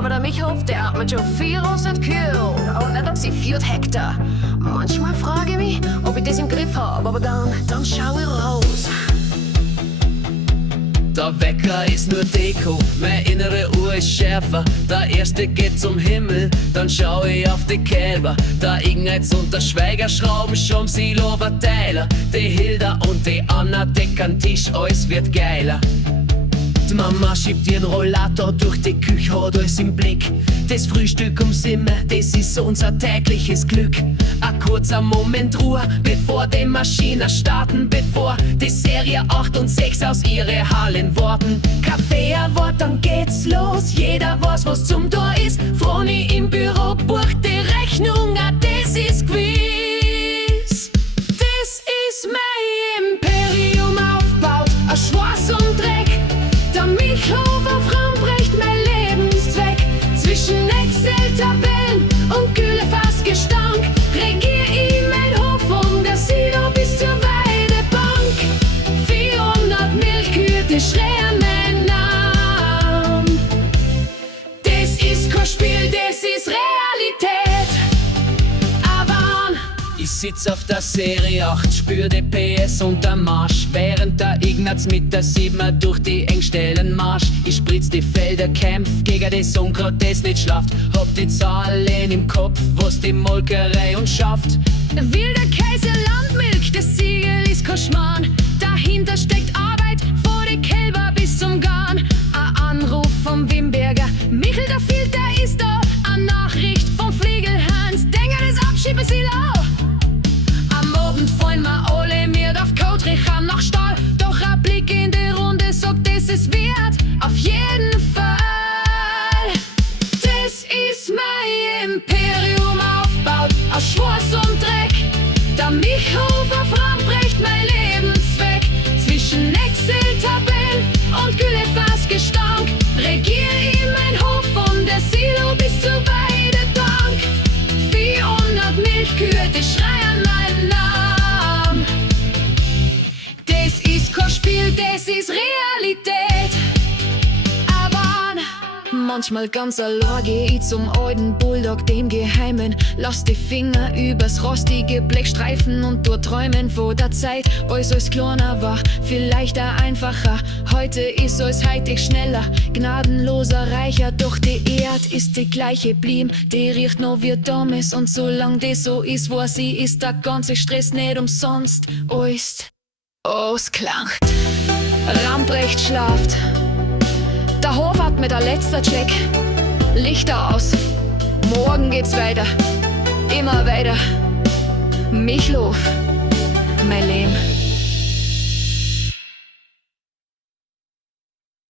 Aber der Michhof, der atmet schon 400 Kühe und nicht auf die 4 Hektar. Manchmal frage ich mich, ob ich das im Griff hab, aber dann schau ich raus. Der Wecker ist nur Deko, meine innere Uhr ist schärfer. Der erste geht zum Himmel, dann schau ich auf die Kälber. Der Ignaz und der Schweiger schrauben schon Silo Verteiler. Die Hilda und die Anna deckern Tisch, alles wird geiler. Die Mama schiebt ihren Rollator durch die Küche, hat alles im Blick. Das Frühstück um 7, das ist unser tägliches Glück. Ein kurzer Moment Ruhe, bevor die Maschinen starten, bevor die Serie 8 und 6 aus ihre Hallen warten. Kaffee ein Wort, dann geht's los, jeder weiß, was zum Tor ist. Froni im Büro bucht die Rechnung, das ist gewiss. Das ist mein Imperium aufbaut, ein Schwarz und Dreck. Der Michhof auf Rambrecht, mein Lebenszweck. Zwischen Excel-Tabellen und Güllefassgestank regier ich mein Hof von der Silo bis zur Weidebank. 400 Milchkühe, die schreien meinen Namen. Das ist kein Spiel, das ist Realität. Aber ich sitz auf der Serie 8, spür die PS und der Marsch. Während der Ignaz mit der 7 durch die Engstellen marsch. Ich spritz die Felder, kämpf gegen das Unkraut, das nicht schlaft. Hab die Zahlen im Kopf, was die Molkerei uns schafft. Wilder Kaiser Landmilch, das Siegel ist kein Schmarrn. Dahinter steckt Arbeit, vor die Kälber bis zum Garn. Ein Anruf vom Wimberger, Michel der Filter ist da. Eine Nachricht vom Fliegelhans, Denker des Abschiebesilo. Am Abend fallen wir alle mit auf Kotrichern nach Stall. Doch ein Blick in die Runde sagt, das ist wert, auf jeden Fall. Das ist mein Imperium aufbaut, aus Schwarz und Dreck. Der Michhof auf Rambrecht, mein Lebenszweck. Zwischen Excel-Tabellen und Güllefassgestank regier ich mein Hof von der Silo bis zur Weidebank. 400 Milchkühe, die schreien meinen Namen. Das ist kein Spiel, das ist Realität. Aber manchmal ganz allein geh ich zum alten Bulldog, dem Geheimen. Lass die Finger übers rostige Blech streifen und durchträumen von der Zeit, als kleiner war, vielleicht auch einfacher. Heute ist alles heutig schneller, gnadenloser, reicher. Doch die Erde ist die gleiche blieben, die riecht noch wie damals. Und solange die so ist, wo sie ist, der ganze Stress nicht umsonst. Alles ausklang. Rambrecht schlaft. Der Hof hat mit der letzter Check. Lichter aus. Morgen geht's weiter. Immer weiter. Michhof.